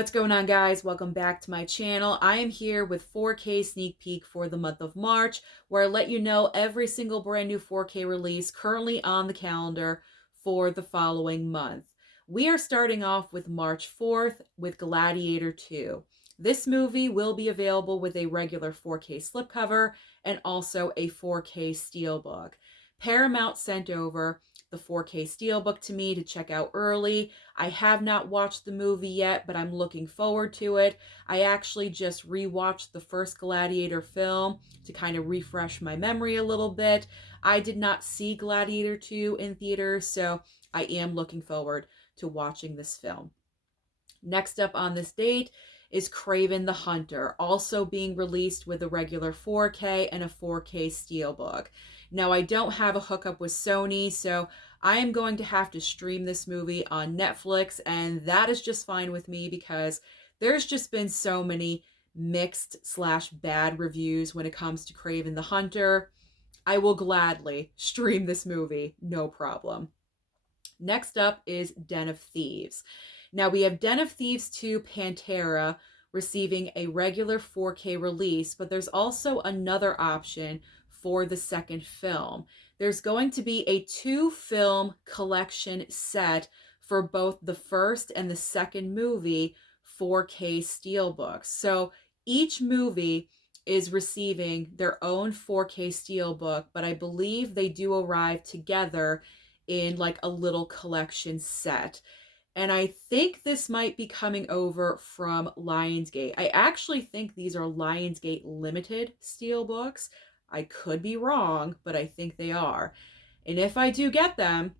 What's going on, guys? Welcome back to my channel. I am here with 4K sneak peek for the month of March, where I let you know every single brand new 4K release currently on the calendar for the following month. We are starting off with March 4th with Gladiator 2. This movie will be available with a regular 4K slipcover and also a 4K steelbook. Paramount sent over the 4K steelbook to me to check out early. I have not watched the movie yet, but I'm looking forward to it. I actually just rewatched the first Gladiator film to kind of refresh my memory a little bit. I did not see Gladiator 2 in theaters, so I am looking forward to watching this film. Next up on this date is Kraven the Hunter, also being released with a regular 4K and a 4K steelbook. Now, I don't have a hookup with Sony, so I am going to have to stream this movie on Netflix, and that is just fine with me because there's just been so many mixed/bad reviews when it comes to Kraven the Hunter. I will gladly stream this movie, no problem. Next up is Den of Thieves. Now we have Den of Thieves 2 Pantera receiving a regular 4K release, but there's also another option for the second film. There's going to be a 2-film collection set for both the first and the second movie 4K steelbooks. So each movie is receiving their own 4K steelbook, but I believe they do arrive together in like a little collection set. And I think this might be coming over from Lionsgate. I actually think these are Lionsgate limited steelbooks. I could be wrong, but I think they are. And if I do get them,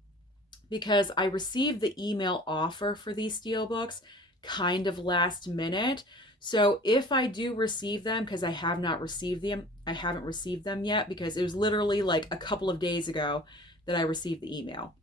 because I received the email offer for these steelbooks kind of last minute. So if I do receive them, because I haven't received them yet, because it was literally like a couple of days ago that I received the email.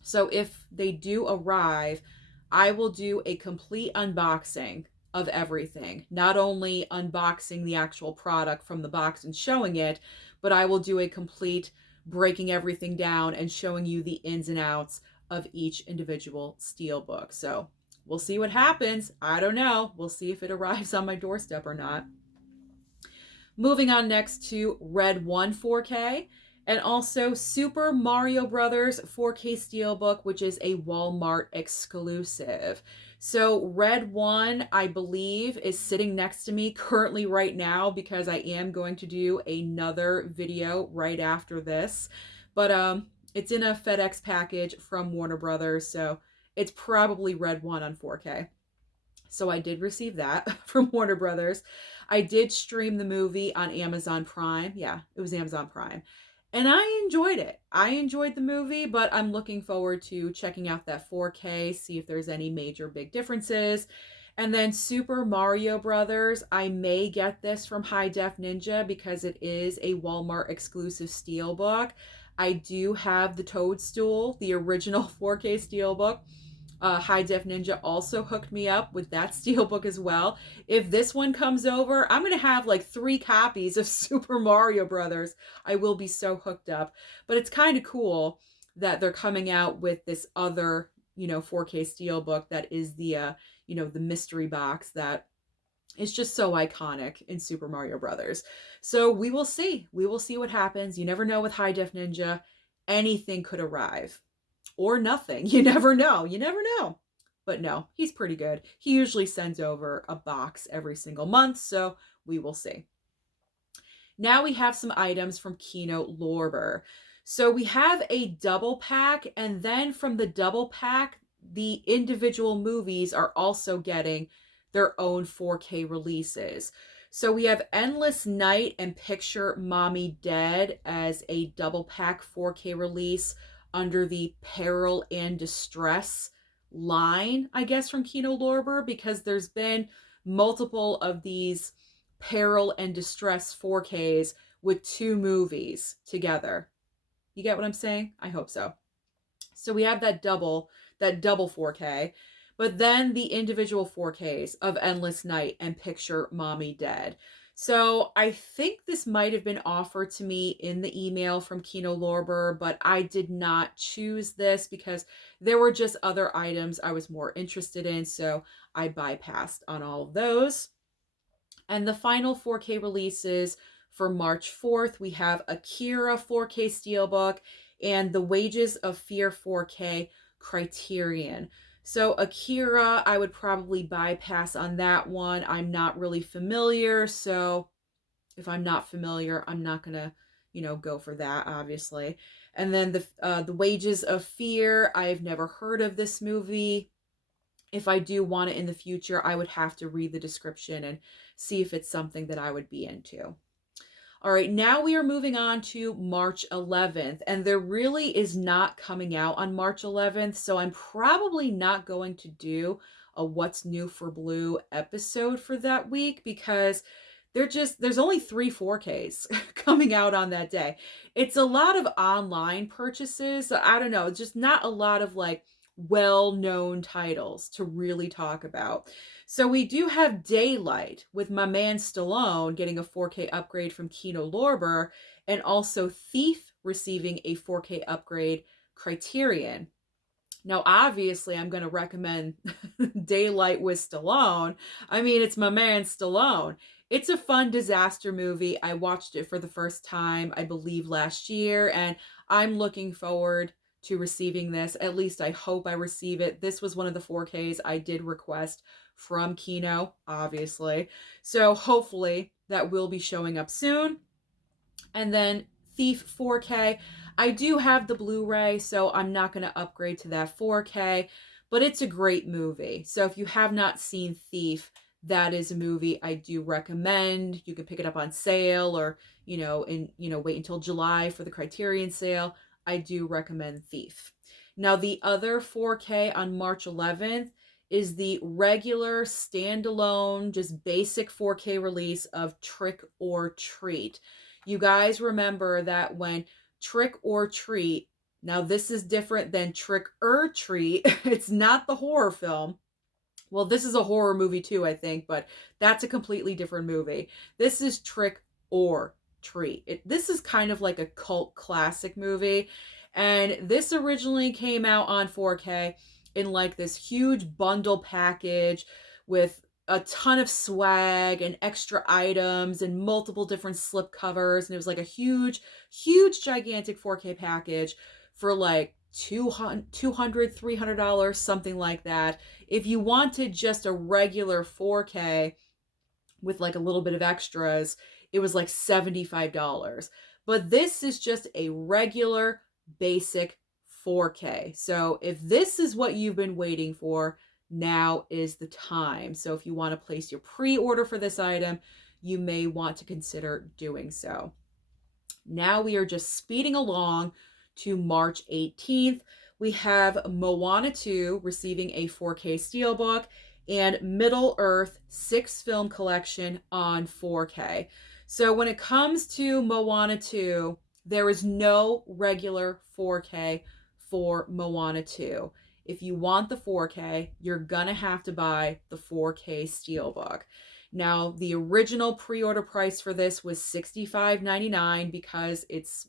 So if they do arrive, I will do a complete unboxing of everything. Not only unboxing the actual product from the box and showing it, but I will do a complete breaking everything down and showing you the ins and outs of each individual steelbook. So we'll see what happens. I don't know. We'll see if it arrives on my doorstep or not. Moving on next to Red 1 4K. And also Super Mario Brothers 4K Steelbook, which is a Walmart exclusive. So Red 1, I believe, is sitting next to me currently right now because I am going to do another video right after this. But it's in a FedEx package from Warner Brothers, so it's probably Red 1 on 4K. So I did receive that from Warner Brothers. I did stream the movie on Amazon Prime. Yeah, it was Amazon Prime. And I enjoyed it. I enjoyed the movie, but I'm looking forward to checking out that 4K, see if there's any major big differences. And then Super Mario Brothers, I may get this from High Def Ninja because it is a Walmart exclusive steelbook. I do have the Toadstool, the original 4K steelbook. High Def Ninja also hooked me up with that steelbook as well. If this one comes over, I'm going to have like 3 copies of Super Mario Brothers. I will be so hooked up. But it's kind of cool that they're coming out with this other, 4K steelbook that is the, the mystery box that is just so iconic in Super Mario Brothers. So we will see. We will see what happens. You never know with High Def Ninja. Anything could arrive. Or nothing. You never know. You never know. But no, he's pretty good. He usually sends over a box every single month, so we will see. Now we have some items from Kino Lorber. So we have a double pack, and then from the double pack, the individual movies are also getting their own 4K releases. So we have Endless Night and Picture Mommy Dead as a double pack 4K release under the Peril and Distress line, I guess, from Kino Lorber, because there's been multiple of these Peril and Distress 4Ks with 2 movies together. You get what I'm saying? I hope so. So we have that double 4K, but then the individual 4Ks of Endless Night and Picture Mommy Dead. So I think this might have been offered to me in the email from Kino Lorber, but I did not choose this because there were just other items I was more interested in. So I bypassed on all of those. And the final 4K releases for March 4th, we have Akira 4K Steelbook and The Wages of Fear 4K Criterion. So Akira, I would probably bypass on that one. I'm not really familiar, so if I'm not familiar, I'm not gonna, go for that, obviously. And then the Wages of Fear, I've never heard of this movie. If I do want it in the future, I would have to read the description and see if it's something that I would be into. All right, now we are moving on to March 11th, and there really is not coming out on March 11th, so I'm probably not going to do a What's New for Blue episode for that week because there's only 3 4Ks coming out on that day. It's a lot of online purchases. So I don't know, just not a lot of like well-known titles to really talk about. So we do have Daylight with my man Stallone getting a 4K upgrade from Kino Lorber, and also Thief receiving a 4K upgrade Criterion. Now, obviously, I'm going to recommend Daylight with Stallone. I mean, it's my man Stallone. It's a fun disaster movie. I watched it for the first time, I believe, last year, and I'm looking forward to receiving this. At least I hope I receive it. This was one of the 4Ks I did request from Kino, obviously. So hopefully that will be showing up soon. And then Thief 4K. I do have the Blu-ray, so I'm not going to upgrade to that 4K, but it's a great movie. So if you have not seen Thief, that is a movie I do recommend. You can pick it up on sale or, wait until July for the Criterion sale. I do recommend Thief. Now, the other 4K on March 11th is the regular standalone, just basic 4K release of Trick or Treat. You guys remember that when Trick or Treat, now this is different than Trick or Treat, it's not the horror film. Well, this is a horror movie too, I think, but that's a completely different movie. This is Trick or Treat. This is kind of like a cult classic movie, and this originally came out on 4K in like this huge bundle package with a ton of swag and extra items and multiple different slip covers, and it was like a huge gigantic 4K package for like $200 $300, something like that. If you wanted just a regular 4K with like a little bit of extras, it was like $75. But this is just a regular basic 4K. So if this is what you've been waiting for, now is the time. So if you want to place your pre-order for this item, you may want to consider doing so. Now we are just speeding along to March 18th. We have Moana 2 receiving a 4K Steelbook and Middle Earth 6 film collection on 4K. So when it comes to Moana 2, there is no regular 4K for Moana 2. If you want the 4K, you're gonna have to buy the 4K Steelbook. Now, the original pre-order price for this was $65.99 because it's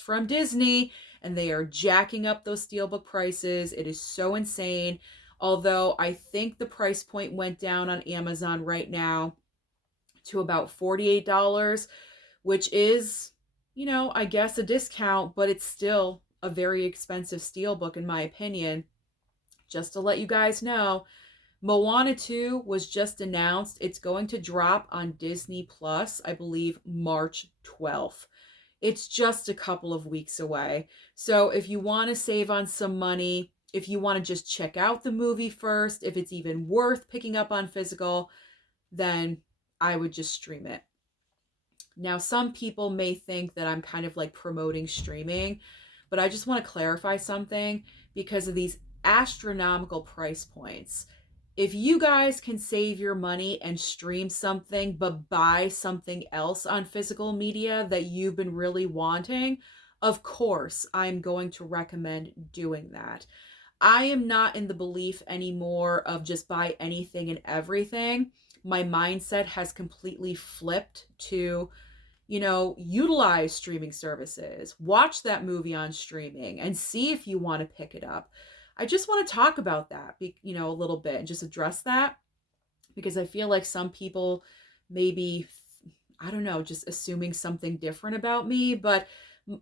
from Disney and they are jacking up those Steelbook prices. It is so insane. Although I think the price point went down on Amazon right now to about $48, which is, I guess a discount, but it's still a very expensive Steelbook in my opinion. Just to let you guys know, Moana 2 was just announced. It's going to drop on Disney Plus, I believe, March 12th. It's just a couple of weeks away. So if you want to save on some money, if you want to just check out the movie first, if it's even worth picking up on physical, then I would just stream it. Now, some people may think that I'm kind of like promoting streaming, but I just want to clarify something because of these astronomical price points. If you guys can save your money and stream something, but buy something else on physical media that you've been really wanting, of course, I'm going to recommend doing that. I am not in the belief anymore of just buy anything and everything, my mindset has completely flipped to, utilize streaming services, watch that movie on streaming and see if you want to pick it up. I just want to talk about that, a little bit and just address that, because I feel like some people maybe, I don't know, just assuming something different about me. But,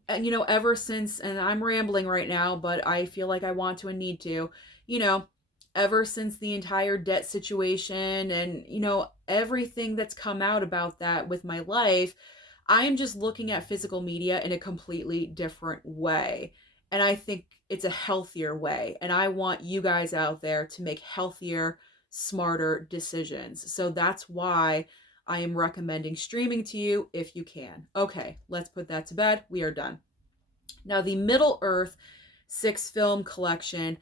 ever since, and I'm rambling right now, but I feel like I want to and need to, you know, ever since the entire debt situation and, everything that's come out about that with my life, I am just looking at physical media in a completely different way. And I think it's a healthier way. And I want you guys out there to make healthier, smarter decisions. So that's why I am recommending streaming to you if you can. Okay, let's put that to bed. We are done. Now, the Middle Earth 6-film collection,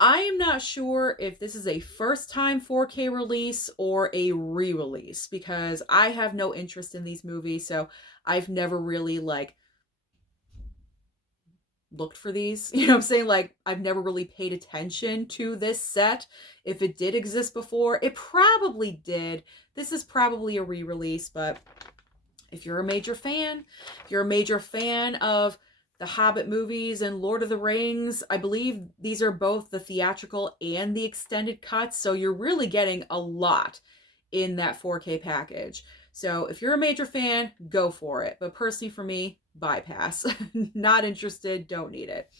I am not sure if this is a first time 4K release or a re-release, because I have no interest in these movies, so I've never really looked for these. You know what I'm saying? Like, I've never really paid attention to this set. If it did exist before, it probably did. This is probably a re-release, but if you're a major fan, of the Hobbit movies and Lord of the Rings, I believe these are both the theatrical and the extended cuts, so you're really getting a lot in that 4K package. So if you're a major fan, go for it. But personally for me, bypass. Not interested, don't need it.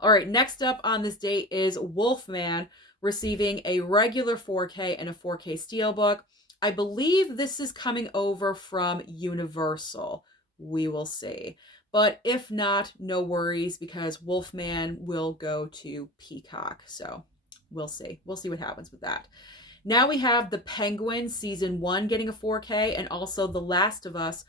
All right, next up on this date is Wolfman, receiving a regular 4K and a 4K Steelbook. I believe this is coming over from Universal. We will see. But if not, no worries, because Wolfman will go to Peacock. So we'll see. We'll see what happens with that. Now we have The Penguin Season 1 getting a 4K, and also The Last of Us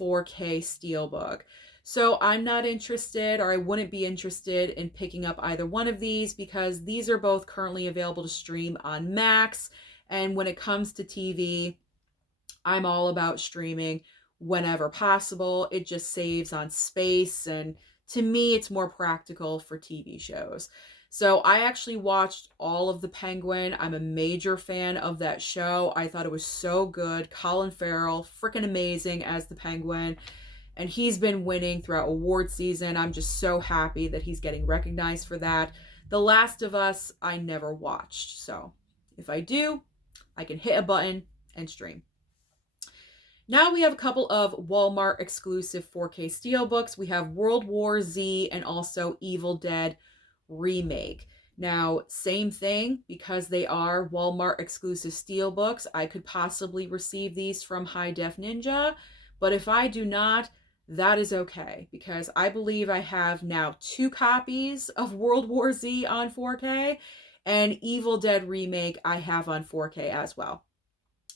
4K Steelbook. So I'm not interested, or I wouldn't be interested in picking up either one of these, because these are both currently available to stream on Max. And when it comes to TV, I'm all about streaming whenever possible. It just saves on space, and to me, it's more practical for TV shows. So I actually watched all of The Penguin. I'm a major fan of that show. I thought it was so good. Colin Farrell, freaking amazing as the Penguin. And he's been winning throughout award season. I'm just so happy that he's getting recognized for that. The Last of Us, I never watched. So if I do, I can hit a button and stream. Now we have a couple of Walmart exclusive 4K Steelbooks. We have World War Z and also Evil Dead Remake. Now, same thing, because they are Walmart exclusive Steelbooks, I could possibly receive these from High Def Ninja, but if I do not, that is okay, because I believe I have now 2 copies of World War Z on 4K, and Evil Dead Remake I have on 4K as well.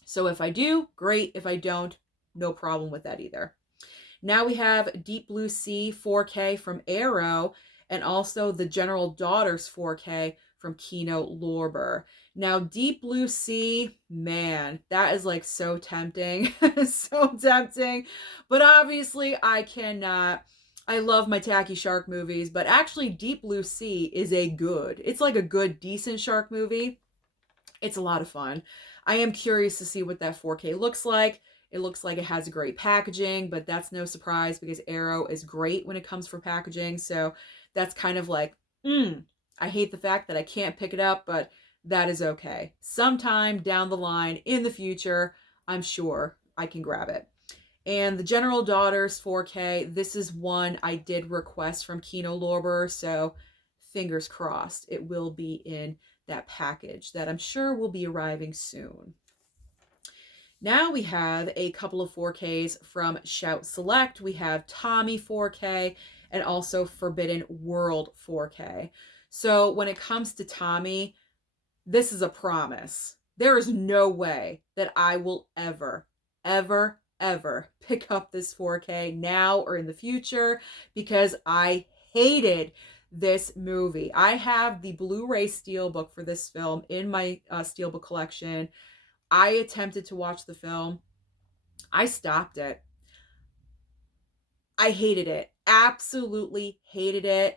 So if I do, great. If I don't, no problem with that either. Now we have Deep Blue Sea 4K from Arrow, and also the General Daughters 4K from Kino Lorber. Now, Deep Blue Sea, man, that is like so tempting. So tempting. But obviously, I cannot. I love my tacky shark movies, but actually, Deep Blue Sea is it's like a good, decent shark movie. It's a lot of fun. I am curious to see what that 4K looks like. It looks like it has great packaging, but that's no surprise, because Arrow is great when it comes for packaging. So that's kind of like, I hate the fact that I can't pick it up, but that is okay. Sometime down the line in the future, I'm sure I can grab it. And the General Daughters 4K, this is one I did request from Kino Lorber, so fingers crossed it will be in that package that I'm sure will be arriving soon. Now we have a couple of 4Ks from Shout Select. We have Tommy 4K and also Forbidden World 4K. So when it comes to Tommy, this is a promise. There is no way that I will ever pick up this 4K now or in the future, because I hated this movie. I have the Blu-ray Steelbook for this film in my Steelbook collection. I attempted to watch the film. I stopped it. I hated it. Absolutely hated it.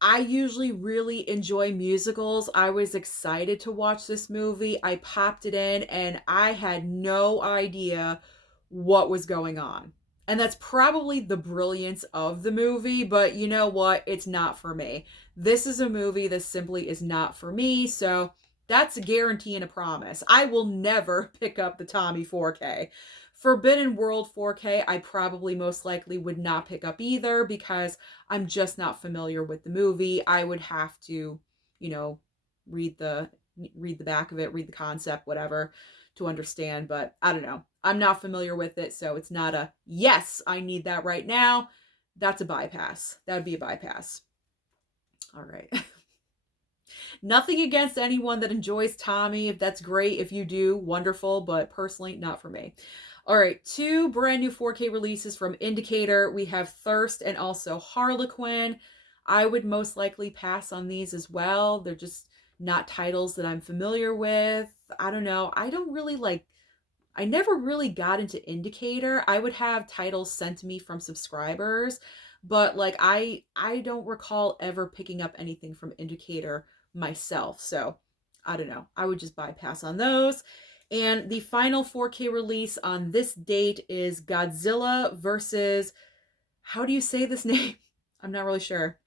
I usually really enjoy musicals. I was excited to watch this movie. I popped it in and I had no idea what was going on. And that's probably the brilliance of the movie, but you know what? It's not for me. This is a movie that simply is not for me, so that's a guarantee and a promise. I will never pick up the Tommy 4K. Forbidden World 4K, I probably most likely would not pick up either because I'm just not familiar with the movie. I would have to, you know, read the read the back of it, read the concept, whatever, to understand, but I don't know. I'm not familiar with it, so it's not a yes, I need that right now. That's a bypass. That would be a bypass. All right. Nothing against anyone that enjoys Tommy. If that's great, if you do, wonderful, but personally, not for me. All right, two brand new 4K releases from Indicator. We have Thirst and also Harlequin. I would most likely pass on these as well. They're just not titles that I'm familiar with. I don't know. I never really got into Indicator. I would have titles sent to me from subscribers, but like I don't recall ever picking up anything from Indicator myself. So, I don't know. I would just bypass on those. And the final 4K release on this date is Godzilla versus, how do you say this name? I'm not really sure.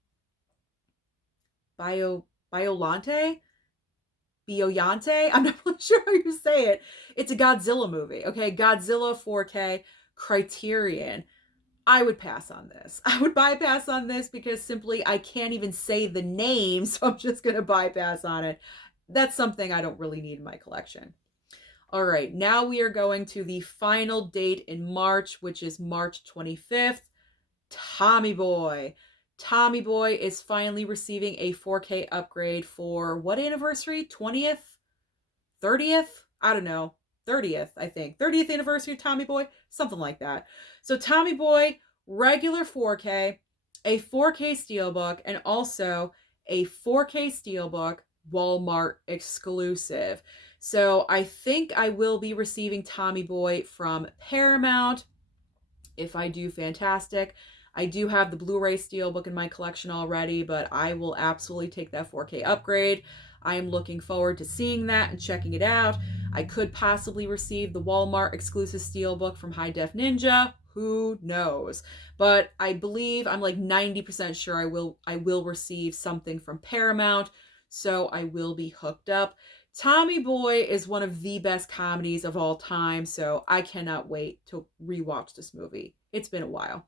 Biolante? Bioyante? I'm not really sure how you say it. It's a Godzilla movie, okay? Godzilla 4K Criterion. I would pass on this. I would bypass on this because simply I can't even say the name, so I'm just going to bypass on it. That's something I don't really need in my collection. All right, now we are going to the final date in March, which is March 25th. Tommy Boy. Tommy Boy is finally receiving a 4K upgrade for what anniversary? 20th? 30th? I don't know. 30th, I think. 30th anniversary of Tommy Boy? Something like that. So Tommy Boy, regular 4K, a 4K Steelbook, and also a 4K Steelbook Walmart exclusive. So I think I will be receiving Tommy Boy from Paramount. If I do, fantastic. I do have the Blu-ray Steelbook in my collection already, but I will absolutely take that 4K upgrade. I am looking forward to seeing that and checking it out. I could possibly receive the Walmart exclusive Steelbook from High Def Ninja. Who knows? But I believe, I'm like 90% sure I will receive something from Paramount, so I will be hooked up. Tommy Boy is one of the best comedies of all time, so I cannot wait to rewatch this movie. It's been a while.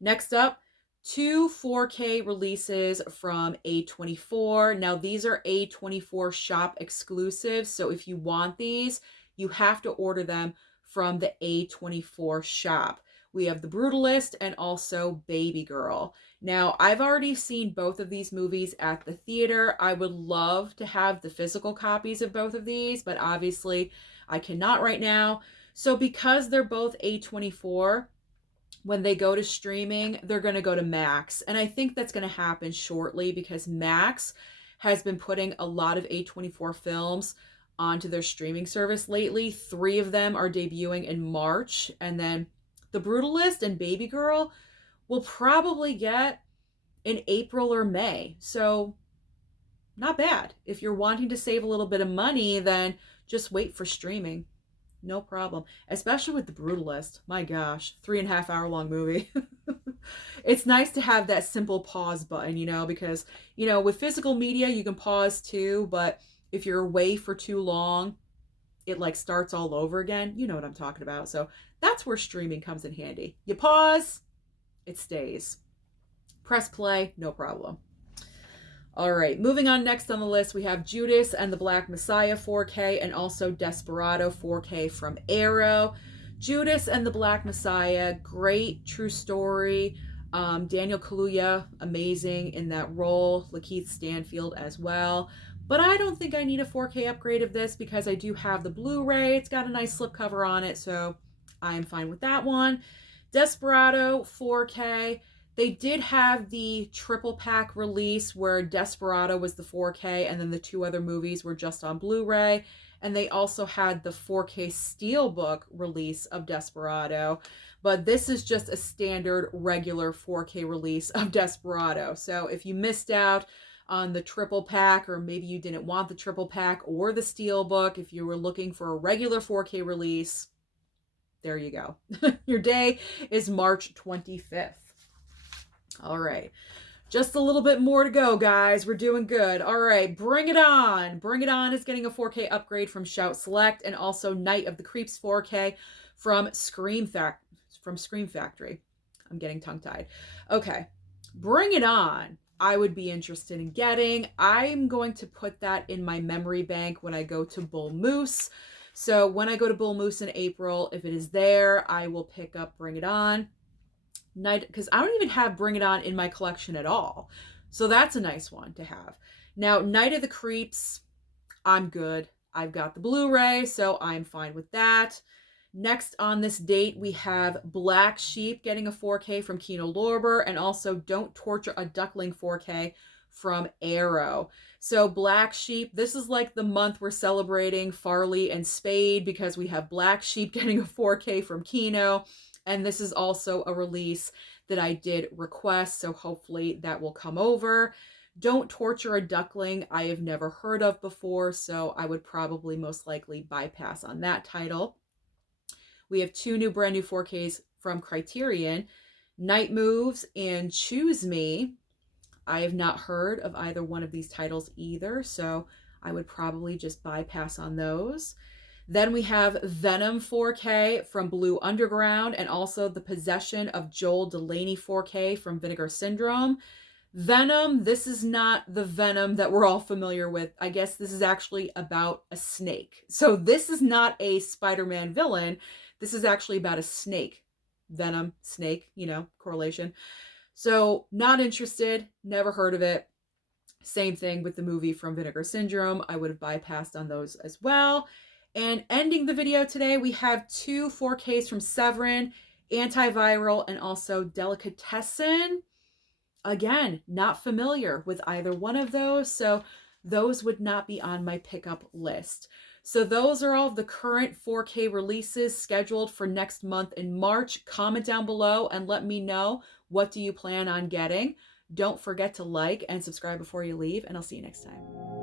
Next up, two 4K releases from A24. Now, these are A24 shop exclusives, so if you want these, you have to order them from the A24 shop. We have The Brutalist and also Baby Girl. Now, I've already seen both of these movies at the theater. I would love to have the physical copies of both of these, but obviously I cannot right now. So because they're both A24, when they go to streaming, they're going to go to Max. And I think that's going to happen shortly because Max has been putting a lot of A24 films onto their streaming service lately. 3 of them are debuting in March, and then The Brutalist and Baby Girl will probably get in April or May. So, not bad. If you're wanting to save a little bit of money, then just wait for streaming. No problem. Especially with The Brutalist. My gosh, 3.5 hour long movie. It's nice to have that simple pause button, because, with physical media, you can pause too, but if you're away for too long, it like starts all over again. You know what I'm talking about. So that's where streaming comes in handy. You pause, it stays. Press play, no problem. All right, moving on next on the list, we have Judas and the Black Messiah 4K and also Desperado 4K from Arrow. Judas and the Black Messiah, great true story. Daniel Kaluuya, amazing in that role. Lakeith Stanfield as well. But I don't think I need a 4K upgrade of this because I do have the Blu-ray. It's got a nice slipcover on it, so I'm fine with that one. Desperado 4K. They did have the triple pack release where Desperado was the 4K and then the 2 other movies were just on Blu-ray. And they also had the 4K Steelbook release of Desperado. but this is just a standard regular 4K release of Desperado. So if you missed out on the triple pack, or maybe you didn't want the triple pack or the steelbook, if you were looking for a regular 4K release, there you go. Your day is March 25th. All right. Just a little bit more to go, guys. We're doing good. All right, Bring It On. Bring It On is getting a 4K upgrade from Shout Select, and also Night of the Creeps 4K from Scream Factory. I'm getting tongue-tied. Okay, Bring It On, I would be interested in getting. I'm going to put that in my memory bank when I go to Bull Moose. So when I go to Bull Moose in April, if it is there, I will pick up Bring It On. Night, because I don't even have Bring It On in my collection at all. So that's a nice one to have. Now, Night of the Creeps, I'm good. I've got the Blu-ray, so I'm fine with that. Next on this date, we have Black Sheep getting a 4K from Kino Lorber, and also Don't Torture a Duckling 4K from Arrow. So Black Sheep, this is like the month we're celebrating Farley and Spade, because we have Black Sheep getting a 4K from Kino. And this is also a release that I did request, so hopefully that will come over. Don't Torture a Duckling, I have never heard of before, so I would probably most likely bypass on that title. We have two new brand new 4Ks from Criterion, Night Moves and Choose Me. I have not heard of either one of these titles either, so I would probably just bypass on those. Then we have Venom 4K from Blue Underground, and also The Possession of Joel Delaney 4K from Vinegar Syndrome. Venom, this is not the Venom that we're all familiar with. I guess this is actually about a snake. So this is not a Spider-Man villain. This is actually about a snake. Venom, snake, correlation. So not interested, never heard of it. Same thing with the movie from Vinegar Syndrome. I would have bypassed on those as well. And ending the video today, we have two 4Ks from Severin, Antiviral, and also Delicatessen. Again, not familiar with either one of those, so those would not be on my pickup list. So those are all of the current 4K releases scheduled for next month in March. Comment down below and let me know, what do you plan on getting? Don't forget to like and subscribe before you leave, and I'll see you next time.